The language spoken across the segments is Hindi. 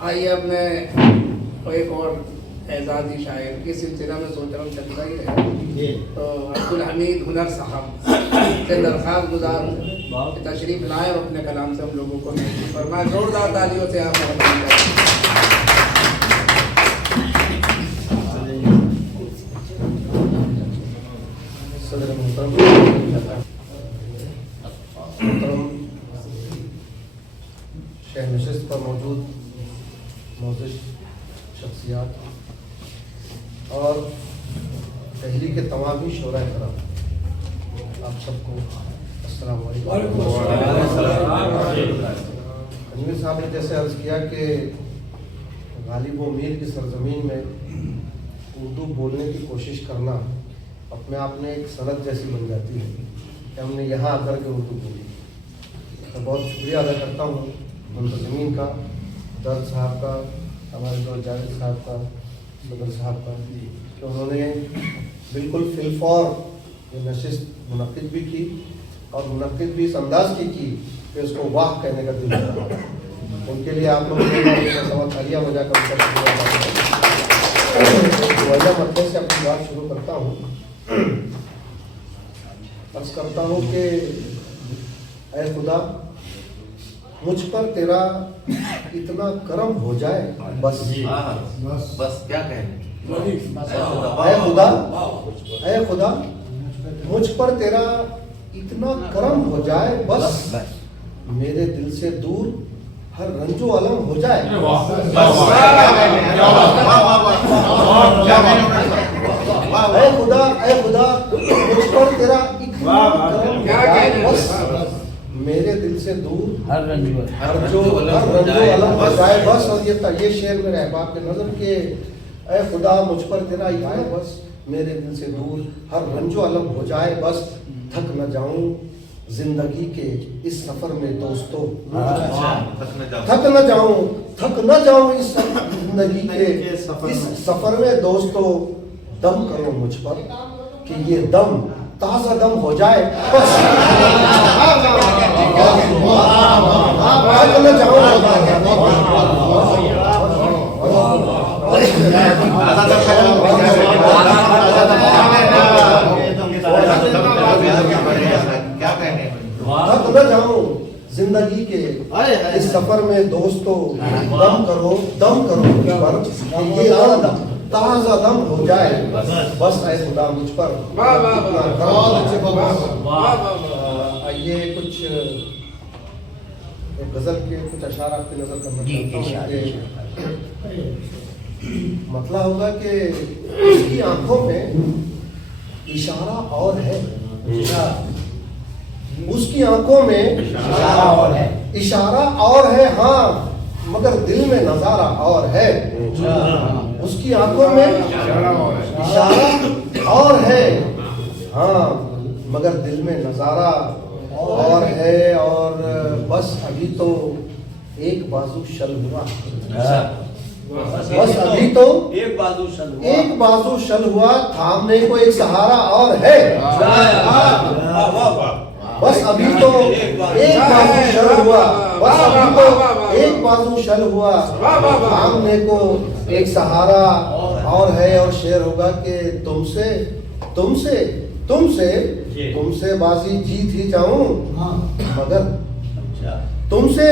आइए अब मैं एक और एजाजी शायर के सिलसिला में सोच रहा हूँ चलता ही है। तो अब्दुल हमीद हुनर साहब से दरख्वास्त गुजार हूँ कि तशरीफ लाए और अपने कलाम से हम लोगों को महसूस फरमाए। जोरदार तालियों से आप सदर मोहतरम शहर नशिस्त पर मौजूद मोअज़्ज़िज़ शख्सियात और दिल्ली के तमाम ही शोरा कराम, आप सबको अस्सलाम वालेकुम। अमीर साहब ने जैसे अर्ज़ किया कि गालिब व मीर की सरजमीन में उर्दू बोलने की कोशिश करना अपने आप में एक सनत जैसी बन जाती है कि हमने यहाँ आकर के उर्दू बोली। मैं बहुत शुक्रिया अदा करता हूँ मुंतज़मीन का, दर्द साहब का, हमारे दोस्त जावेद साहब का, सदर साहब का, कि उन्होंने बिल्कुल फिलफौर ये नशिस्त मुनक़िद भी की और मुनक़िद भी इस अंदाज़ की कि उसको वाह कहने का दिल रहा। उनके लिए आप लोगों ने तालियां बजाकर वजह मतलब से अपनी बात शुरू करता हूँ। अर्ज़ करता हूँ कि ऐ खुदा मुझ पर तेरा इतना करम हो जाए बस। बस क्या कहें। ऐ खुदा मुझ पर तेरा इतना करम हो जाए बस, मेरे दिल से दूर हर रंजो अलम हो जाए। ऐ खुदा मुझ पर तेरा इतना करम हो जाए बस, मेरे दिल से दूर हर रंजो अलम हो जाए बस। और ये शेर मेरे अहबाब के नजर के, ऐ खुदा मुझ पर तेरा इतना बस, मेरे दिल से दूर हर रंजो अलम हो जाए बस। थक न जाऊं जिंदगी के इस सफर में दोस्तों, थक न जाऊं इस जिंदगी के इस सफर में दोस्तों। दम करो मुझ पर कि ये दम ताज़ा दम हो जाए बस। थक न जाऊं थक न जाऊं जिंदगी के इस सफर में दोस्तों। दम करो मुझ पर ये दम ताज़ा दम हो जाए बस। ऐ खुदा मुझ पर। आइए कुछ गजल के कुछ अशार आपकी नजर करना चाहता हूँ। मतलब होगा कि उसकी आंखों में इशारा और है, उसकी आंखों में इशारा और है हाँ, मगर दिल में नजारा और है। उसकी आंखों में इशारा और है हाँ, मगर दिल में नजारा और है। और बस अभी तो एक बाजू शल हुआ, बस अभी तो एक बाजू शल हुआ, थामने को एक सहारा और है। बस अभी तो एक बाजू शल हुआ, बस अभी तो एक बाजू शल हुआ, थामने को एक सहारा और है। और शेर होगा कि तुमसे बाजी जीत ही जाऊं, मगर तुमसे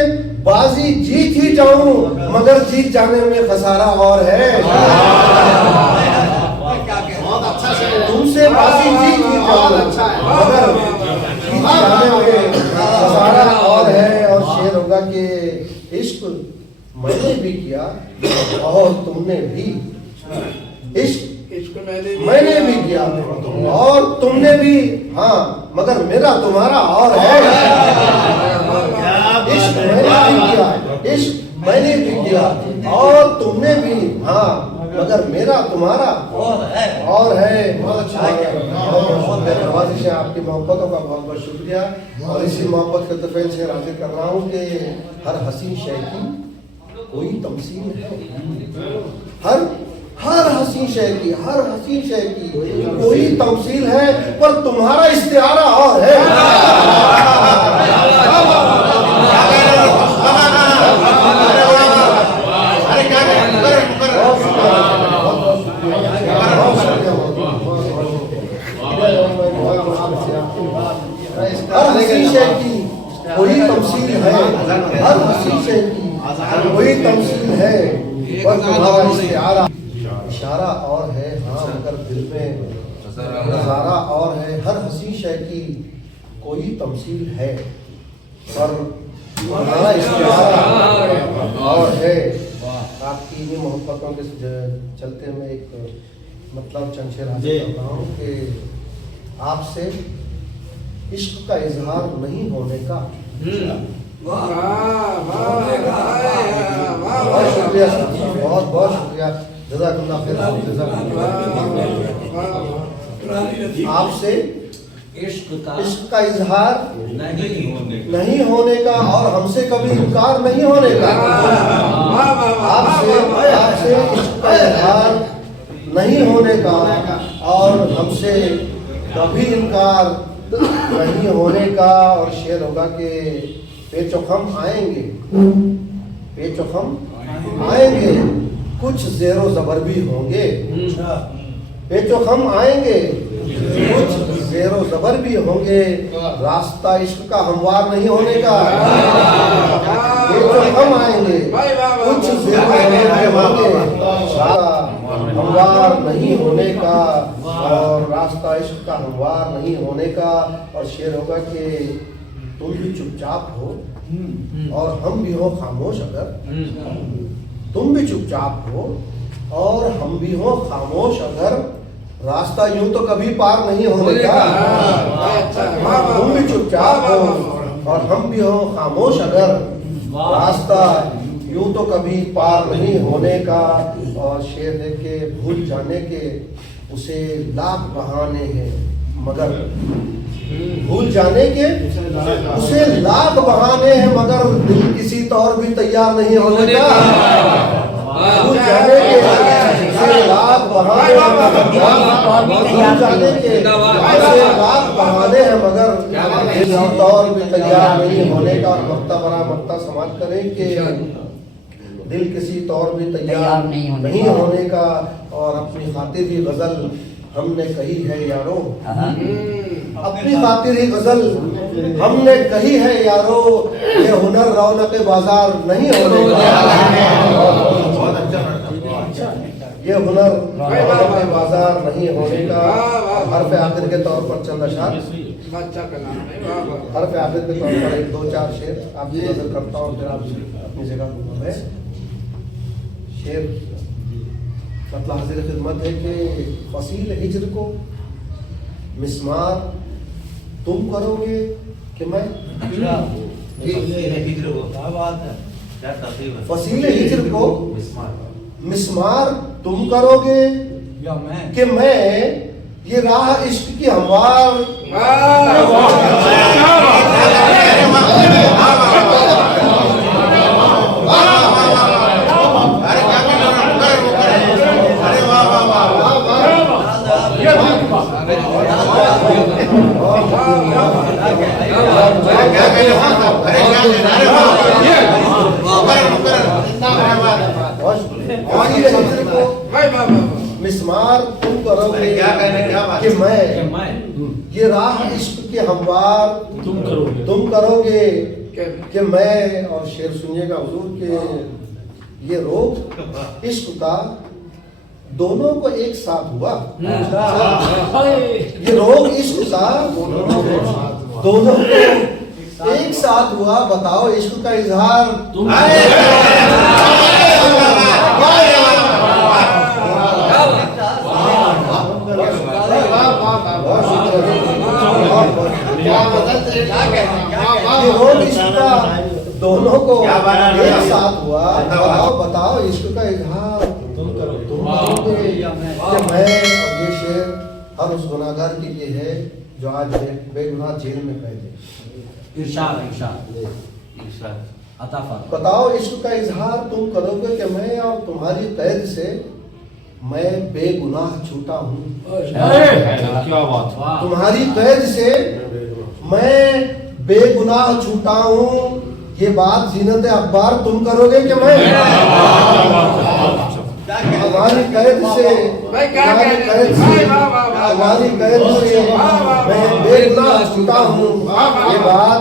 बाजी जीत ही जाऊं, मगर जीत जाने में खसारा और है। तुमसे बाजी जीत ही जाऊं, मगर जीत जाने में खसारा और है। और शेर होगा कि इश्क मैंने भी किया और तुमने भी, इश्क मैंने भी किया और तुमने भी हाँ, मगर मेरा तुम्हारा और है। इश्क मैंने भी किया और तुमने भी हाँ, मगर मेरा तुम्हारा और है। आपकी मोहब्बतों का बहुत बहुत शुक्रिया। और इसी मोहब्बत के तफैल से हाजिर कर रहा हूँ कि हर हसीन शय की कोई तमसील है, हर हसीन शय की कोई तमसील है, पर तुम्हारा इस्तिआरा और है। कोई तमसील है पर तुम्हारा इशारा और है हाँ मगर दिल में नजारा और है। हर हंसी शय की कोई तमसील है पर तुम्हारा इशारा और है। आपकी इन्हीं मोहब्बतों के चलते मैं एक मतलब चंद शेर हासिल करता हूँ कि आपसे इश्क का इजहार नहीं होने का। बहुत शुक्रिया सर, बहुत बहुत शुक्रिया, जज़ाकल्लाह खैर। आपसे इश्क का इजहार नहीं होने का और हमसे कभी इनकार नहीं होने का। आपसे इश्क का इजहार नहीं होने का और हमसे कभी इनकार नहीं होने का। और शेर होगा कि पेचोखम आएंगे, पेचोखम आएंगे, कुछ ज़ेरो ज़बर भी होंगे। पेचोखम आएंगे, कुछ ज़ेरो ज़बर भी होंगे, रास्ता इश्क का हमवार नहीं होने का। पेचोखम आएंगे, कुछ ज़ेरो ज़बर भी होंगे, हमवार नहीं होने का और रास्ता इश्क का हमवार नहीं होने का। और शेर होगा कि तुम भी चुपचाप हो और हम भी हो खामोश। अगर तुम भी चुपचाप हो और हम भी हो खामोश, अगर रास्ता यूं तो कभी पार नहीं होने का। तुम भी चुपचाप हो और हम भी हो खामोश, अगर रास्ता यूं तो कभी पार नहीं होने का। और शेर है के भूल जाने के उसे लाख बहाने हैं मगर भूल जाने के उसे लाख बहाने हैं मगर दिल किसी तौर भी तैयार नहीं होने का। भूल जाने के उसे लाख बहाने हैं, भूल जाने के उसे लाख बहाने हैं मगर किसी तौर भी तैयार नहीं होने का। और मक्ता बरा मक्ता समाज करें कि दिल किसी तौर भी तैयार नहीं होने का। और अपनी खातिर ही गजल हमने कही है यारो, अपनी खातिर ही गजल हमने कही है यारो, ये हुनर रौनक बाजार नहीं होने का। ये हुनर रौनक बाजार नहीं होने का। हर्फ आखिर के तौर पर चंद अशआर, हर्फ आखिर के तौर पर एक दो चार शेर आपकी नजर करता हूँ, फिर आप अपनी जगह पर है। शेर मतलब हाजिर खिदमत है कि फसील हिज्र को मिस्मार तुम करोगे कि मैं। फसील हिज्र को मिस्मार तुम करोगे कि मैं, ये राह इश्क की हमवार। मिस्मार तुम करोगे कि मैं, ये राह इश्क के हमवार तुम करोगे कि मैं। और शेर सुनिएगा हुजूर के ये रोग इश्क का दोनों को एक साथ हुआ। ये रोग इश्क का दोनों को एक साथ हुआ। बताओ इश्क का इजहार दोनों को एक साथ हुआ। बताओ इश्क का इजहार तुम करोगे कि मैं। और ये शेर हर उस गुनाहगार के लिए है जो आज बेगुनाह जेल में कैद है। बताओ इश्क का इजहार तुम करोगे कि मैं, और तुम्हारी कैद से मैं बेगुनाह छूटा हूँ। क्या बात, तुम्हारी कैद से मैं बेगुनाह छूटा हूँ। ये बात जीनत अखबार तुम करोगे कि मैं। हमारी कैद से मैं बेगुनाह छूटा हूँ। ये बात